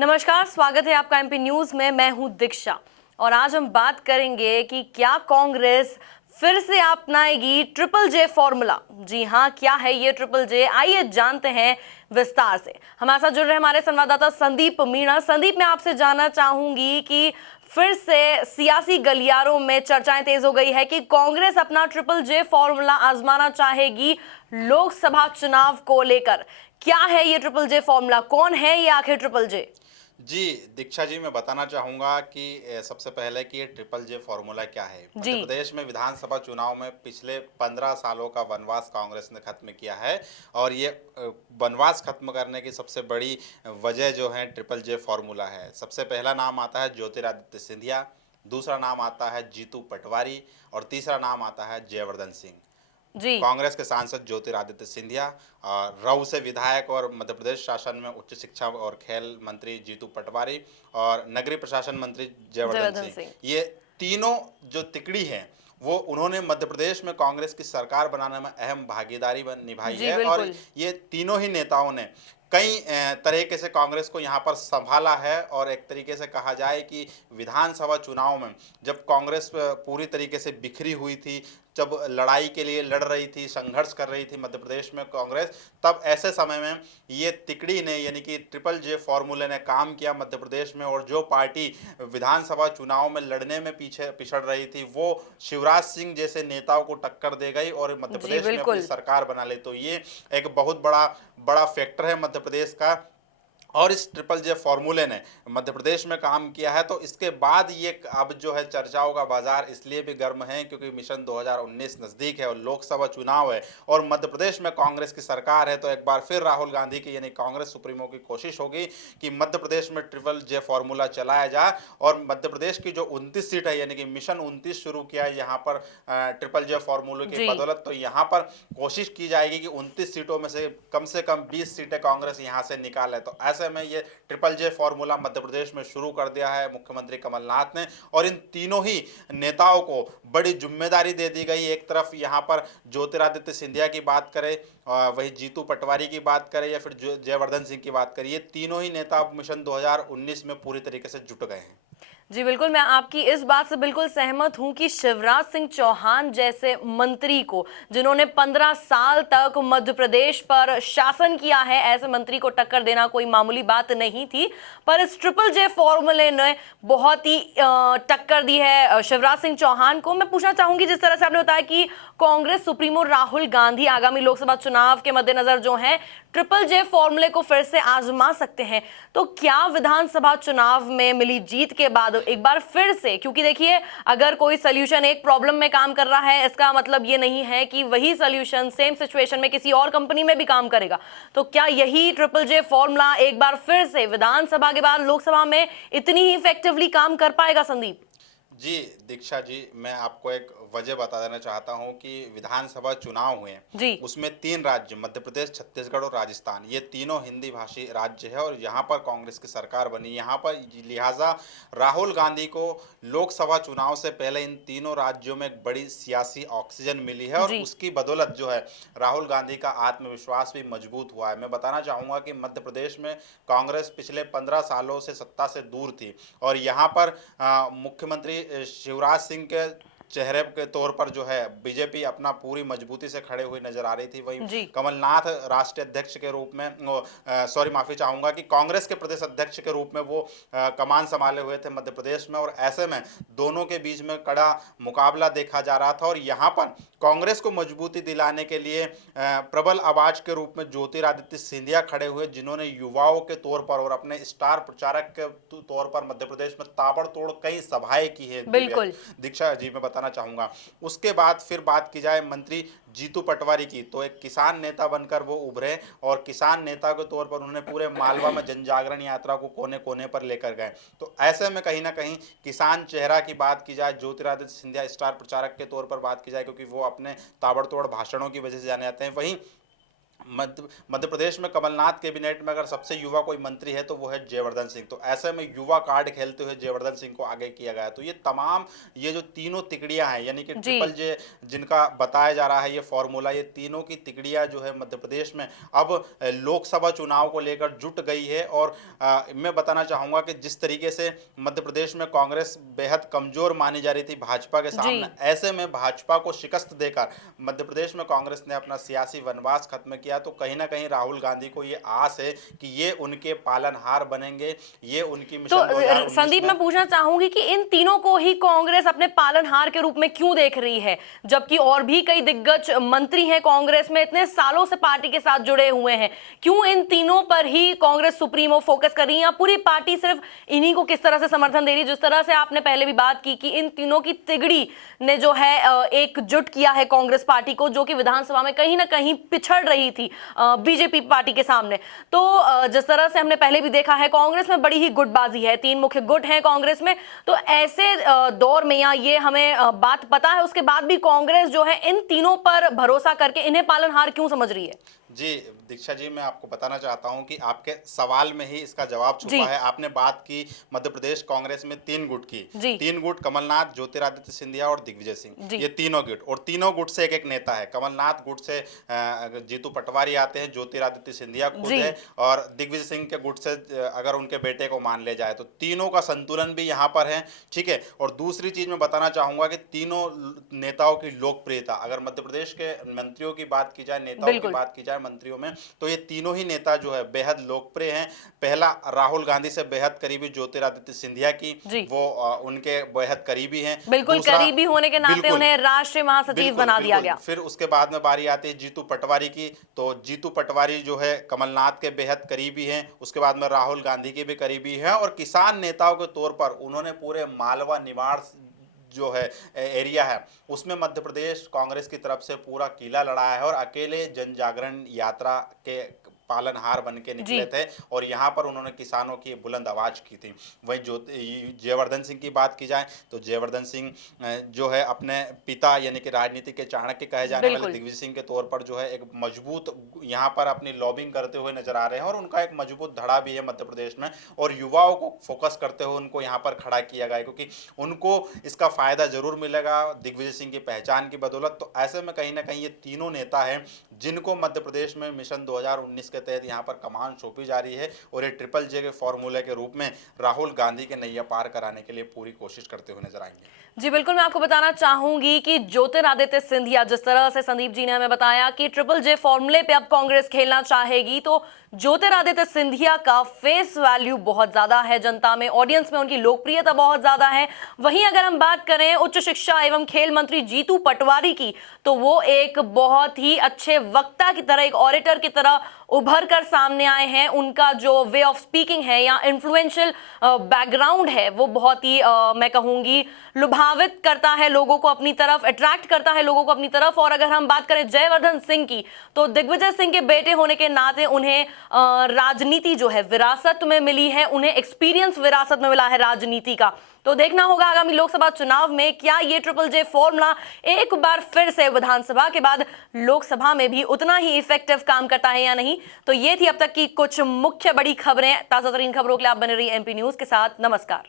नमस्कार, स्वागत है आपका एमपी न्यूज में। मैं हूं दीक्षा और आज हम बात करेंगे कि क्या कांग्रेस फिर से अपनाएगी ट्रिपल जे फॉर्मूला। जी हां, क्या है ये ट्रिपल जे, आइए जानते हैं विस्तार से। हमारे साथ जुड़ रहे हमारे संवाददाता संदीप मीणा। संदीप, मैं आपसे जानना चाहूंगी कि फिर से सियासी गलियारों में चर्चाएं तेज हो गई है कि कांग्रेस अपना ट्रिपल जे फॉर्मूला आजमाना चाहेगी लोकसभा चुनाव को लेकर। क्या है ये ट्रिपल जे फॉर्मूला, कौन है ये आखिर ट्रिपल जे? जी, दीक्षा जी, मैं बताना चाहूँगा कि सबसे पहले कि ये ट्रिपल जे फॉर्मूला क्या है। जी। मध्य प्रदेश में विधानसभा चुनाव में पिछले 15 सालों का वनवास कांग्रेस ने खत्म किया है और ये वनवास खत्म करने की सबसे बड़ी वजह जो है ट्रिपल जे फॉर्मूला है। सबसे पहला नाम आता है ज्योतिरादित्य सिंधिया, दूसरा नाम आता है जीतू पटवारी और तीसरा नाम आता है जयवर्धन सिंह। जी। कांग्रेस के सांसद ज्योतिरादित्य सिंधिया, राऊ से विधायक और मध्य प्रदेश शासन में उच्च शिक्षा और खेल मंत्री जीतू पटवारी और नगरीय प्रशासन मंत्री जयवर्धन जयवर्धन सिंह, सिंह। ये तीनों जो तिकड़ी हैं वो उन्होंने मध्य प्रदेश में कांग्रेस की सरकार बनाने में अहम भागीदारी निभाई जी है और बिल्कुल। ये तीनों ही नेताओं ने कई तरीके से कांग्रेस को यहाँ पर संभाला है। और एक तरीके से कहा जाए कि विधानसभा चुनाव में जब कांग्रेस पूरी तरीके से बिखरी हुई थी, जब लड़ाई के लिए लड़ रही थी, संघर्ष कर रही थी मध्य प्रदेश में कांग्रेस, तब ऐसे समय में ये तिकड़ी ने यानी कि ट्रिपल जे फॉर्मूले ने काम किया मध्य प्रदेश में। और जो पार्टी विधानसभा चुनाव में लड़ने में पीछे पिछड़ रही थी वो शिवराज सिंह जैसे नेताओं को टक्कर दे गई और मध्य जी प्रदेश में अपनी बिल्कुल। सरकार बना ली। तो ये एक बहुत बड़ा बड़ा फैक्टर है मध्य प्रदेश का। और इस ट्रिपल जे फॉर्मूले ने मध्य प्रदेश में काम किया है। तो इसके बाद ये अब जो है चर्चाओं का बाजार इसलिए भी गर्म है क्योंकि मिशन 2019 नज़दीक है और लोकसभा चुनाव है और मध्य प्रदेश में कांग्रेस की सरकार है। तो एक बार फिर राहुल गांधी की यानी कांग्रेस सुप्रीमो की कोशिश होगी कि मध्य प्रदेश में ट्रिपल जे फॉर्मूला चलाया जाए और मध्य प्रदेश की जो 29 सीट है यानी कि मिशन 29 शुरू किया है यहाँ पर ट्रिपल जे फॉर्मूले की जी। बदौलत। तो यहाँ पर कोशिश की जाएगी कि 29 सीटों में से कम 20 सीटें कांग्रेस यहाँ से निकाले। तो ऐसे में ये ट्रिपल जे फॉर्मूला मध्य प्रदेश में शुरू कर दिया है मुख्यमंत्री कमलनाथ ने और इन तीनों ही नेताओं को बड़ी जिम्मेदारी दे दी गई। एक तरफ यहाँ पर ज्योतिरादित्य सिंधिया की बात करें, वही जीतू पटवारी की बात करें या फिर जयवर्धन सिंह की बात करें, ये तीनों ही नेता मिशन 2019 में पूरी तरीके से जुट गए हैं। जी बिल्कुल, मैं आपकी इस बात से बिल्कुल सहमत हूं कि शिवराज सिंह चौहान जैसे मंत्री को, जिन्होंने 15 साल तक मध्य प्रदेश पर शासन किया है, ऐसे मंत्री को टक्कर देना कोई मामूली बात नहीं थी। पर इस ट्रिपल जे फॉर्मूले ने बहुत ही टक्कर दी है शिवराज सिंह चौहान को। मैं पूछना चाहूंगी, जिस तरह से आपने बताया कि कांग्रेस सुप्रीमो राहुल गांधी आगामी लोकसभा चुनाव के मद्देनजर जो है ट्रिपल जे फॉर्मूले को फिर से आजमा सकते हैं, तो क्या विधानसभा चुनाव में मिली जीत के बाद एक बार फिर से, क्योंकि देखिए अगर कोई सोल्यूशन एक प्रॉब्लम में काम कर रहा है इसका मतलब ये नहीं है कि वही सोल्यूशन सेम सिचुएशन में किसी और कंपनी में भी काम करेगा। तो क्या यही ट्रिपल जे फॉर्मूला एक बार फिर से विधानसभा के बाद लोकसभा में इतनी ही इफेक्टिवली काम कर पाएगा? संदीप जी, दीक्षा जी, मैं आपको एक वजह बता देना चाहता हूं कि विधानसभा चुनाव हुए जी। उसमें 3 राज्य मध्य प्रदेश, छत्तीसगढ़ और राजस्थान, ये तीनों हिंदी भाषी राज्य है और यहाँ पर कांग्रेस की सरकार बनी। यहाँ पर लिहाजा राहुल गांधी को लोकसभा चुनाव से पहले इन तीनों राज्यों में एक बड़ी सियासी ऑक्सीजन मिली है और जी। उसकी बदौलत जो है राहुल गांधी का आत्मविश्वास भी मजबूत हुआ है। मैं बताना चाहूँगा कि मध्य प्रदेश में कांग्रेस पिछले 15 सालों से सत्ता से दूर थी और यहाँ पर मुख्यमंत्री शिवराज सिंह के चेहरे के तौर पर जो है बीजेपी अपना पूरी मजबूती से खड़े हुए नजर आ रही थी। वहीं जी। कमलनाथ राष्ट्रीय अध्यक्ष के रूप में, सॉरी माफी चाहूंगा, कि कांग्रेस के प्रदेश अध्यक्ष के रूप में वो कमान संभाले हुए थे मध्य प्रदेश में और ऐसे में दोनों के बीच में कड़ा मुकाबला देखा जा रहा था। और यहाँ पर कांग्रेस को मजबूती दिलाने के लिए प्रबल आवाज के रूप में ज्योतिरादित्य सिंधिया खड़े हुए, जिन्होंने युवाओं के तौर पर और अपने स्टार प्रचारक के तौर पर मध्य प्रदेश में ताबड़तोड़ कई सभाएं की है। बिल्कुल। दीक्षा जी, मैं बताना चाहूंगा उसके बाद फिर बात की जाए मंत्री जीतू पटवारी की, तो एक किसान नेता बनकर वो उभरे और किसान नेता के तौर पर उन्होंने पूरे मालवा में जन जागरण यात्रा को कोने कोने पर लेकर गए। तो ऐसे में कहीं ना कहीं किसान चेहरा की बात की जाए, ज्योतिरादित्य सिंधिया स्टार प्रचारक के तौर पर बात की जाए क्योंकि वो अपने ताबड़तोड़ भाषणों की वजह से जाने जाते हैं। वहीं मध्य प्रदेश में कमलनाथ कैबिनेट में अगर सबसे युवा कोई मंत्री है तो वो है जयवर्धन सिंह। तो ऐसे में युवा कार्ड खेलते हुए जयवर्धन सिंह को आगे किया गया। तो ये जो तीनों तिकड़ियां हैं, यानी कि ट्रिपल जे जिनका बताया जा रहा है ये फॉर्मूला, ये तीनों की तिकड़ियां जो है मध्य प्रदेश में अब लोकसभा चुनाव को लेकर जुट गई है। और मैं बताना चाहूंगा कि जिस तरीके से मध्य प्रदेश में कांग्रेस बेहद कमजोर मानी जा रही थी भाजपा के सामने, ऐसे में भाजपा को शिकस्त देकर मध्य प्रदेश में कांग्रेस ने अपना सियासी वनवास खत्म किया। तो कहीं ना कहीं राहुल गांधी को ये आस है कि ये उनके पालनहार बनेंगे, ये उनकी मिशन 2019 संदीप, मैं पूछना चाहूंगी कि इन तीनों को ही कांग्रेस अपने पालनहार के रूप में क्यों देख रही है, जबकि और भी कई दिग्गज मंत्री हैं कांग्रेस में, इतने सालों से पार्टी के साथ जुड़े हुए हैं, क्यों इन तीनों पर ही कांग्रेस सुप्रीमो फोकस कर रही है या पूरी पार्टी सिर्फ इन्हीं को किस तरह से समर्थन दे रही है? जिस तरह से आपने पहले भी बात की कि इन तीनों की तिगड़ी ने जो है एकजुट किया है कांग्रेस पार्टी को, जो कि विधानसभा में कहीं ना कहीं पिछड़ रही थी बीजेपी पार्टी के सामने। तो जिस तरह से हमने पहले भी देखा है कांग्रेस में बड़ी ही गुटबाजी है, 3 मुख्य गुट हैं कांग्रेस में। तो ऐसे दौर में, या ये हमें बात पता है उसके बाद भी कांग्रेस जो है इन तीनों पर भरोसा करके इन्हें पालनहार क्यों समझ रही है? जी दीक्षा जी, मैं आपको बताना चाहता हूं कि आपके सवाल में ही इसका जवाब छुपा है। आपने बात की मध्य प्रदेश कांग्रेस में 3 गुट की, 3 गुट कमलनाथ, ज्योतिरादित्य सिंधिया और दिग्विजय सिंह, ये तीनों गुट, और तीनों गुट से एक नेता है। कमलनाथ गुट से जीतू पटवारी आते हैं, ज्योतिरादित्य सिंधिया खुद है, और दिग्विजय सिंह के गुट से अगर उनके बेटे को मान लिया जाए तो तीनों का संतुलन भी यहाँ पर है, ठीक है। और दूसरी चीज मैं बताना चाहूंगा कि तीनों नेताओं की लोकप्रियता, अगर मध्य प्रदेश के मंत्रियों की बात की जाए, नेताओं की बात की जाए मंत्रियों में, तो ये तीनों ही नेता जो है बेहद लोकप्रिय हैं। पहला राहुल गांधी से बेहद करीबी ज्योतिरादित्य सिंधिया की, वो उनके बेहद करीबी हैं, बिल्कुल करीबी होने के नाते उन्हें राष्ट्रीय महासचिव बना दिया गया। फिर उसके बाद में बारी आती है जीतू पटवारी की, तो जीतू पटवारी जो है कमलनाथ के बेहद करीबी हैं। उसके बाद में राहुल गांधी के भी करीबी हैं, और किसान नेताओं के तौर पर उन्होंने पूरे मालवा निमाड़ जो है एरिया है उसमें मध्य प्रदेश कांग्रेस की तरफ से पूरा किला लड़ाया है, और अकेले जन जागरण यात्रा के पालनहार बन के निकले थे, और यहाँ पर उन्होंने किसानों की बुलंद आवाज की थी। वहीं जो जयवर्धन सिंह की बात की जाए तो जयवर्धन सिंह जो है अपने पिता यानी कि राजनीति के चाणक्य कहे जाने वाले दिग्विजय सिंह के तौर पर जो है एक मजबूत यहाँ पर अपनी लॉबिंग करते हुए नजर आ रहे हैं, और उनका एक मजबूत धड़ा भी है मध्य प्रदेश में, और युवाओं को फोकस करते हुए उनको यहाँ पर खड़ा किया गया, क्योंकि उनको इसका फायदा जरूर मिलेगा दिग्विजय सिंह की पहचान की बदौलत। तो ऐसे में कहीं ना कहीं ये तीनों नेता हैं जिनको मध्य प्रदेश में मिशन 2019 के तहत यहाँ पर कमान सौंपी जा रही है, और ये ट्रिपल जे के फॉर्मूले के रूप में राहुल गांधी के नैया पार कराने के लिए पूरी कोशिश करते हुए नजर आएंगे। जी बिल्कुल, मैं आपको बताना चाहूंगी कि ज्योतिरादित्य सिंधिया, जिस तरह से संदीप जी ने हमें बताया कि ट्रिपल जे फॉर्मूले पे अब कांग्रेस खेलना चाहेगी, तो ज्योतिरादित्य सिंधिया का फेस वैल्यू बहुत ज्यादा है जनता में, ऑडियंस में उनकी लोकप्रियता बहुत ज्यादा है। वहीं अगर हम बात करें उच्च शिक्षा एवं खेल मंत्री जीतू पटवारी की, तो वो एक बहुत ही अच्छे वक्ता की तरह, एक ऑरेटर की तरह उभर कर सामने आए हैं। उनका जो वे ऑफ स्पीकिंग है या इन्फ्लुएंशियल बैकग्राउंड है वो बहुत ही मैं कहूंगी लुभावित करता है लोगों को अपनी तरफ, अट्रैक्ट करता है लोगों को अपनी तरफ। और अगर हम बात करें जयवर्धन सिंह की, तो दिग्विजय सिंह के बेटे होने के नाते उन्हें राजनीति जो है विरासत में मिली है, उन्हें एक्सपीरियंस विरासत में मिला है राजनीति का। तो देखना होगा आगामी लोकसभा चुनाव में क्या ये ट्रिपल जे फॉर्मूला एक बार फिर से विधानसभा के बाद लोकसभा में भी उतना ही इफेक्टिव काम करता है या नहीं। तो ये थी अब तक की कुछ मुख्य बड़ी खबरें। ताजा तरीन खबरों के लिए आप बने रहिए एमपी न्यूज के साथ। नमस्कार।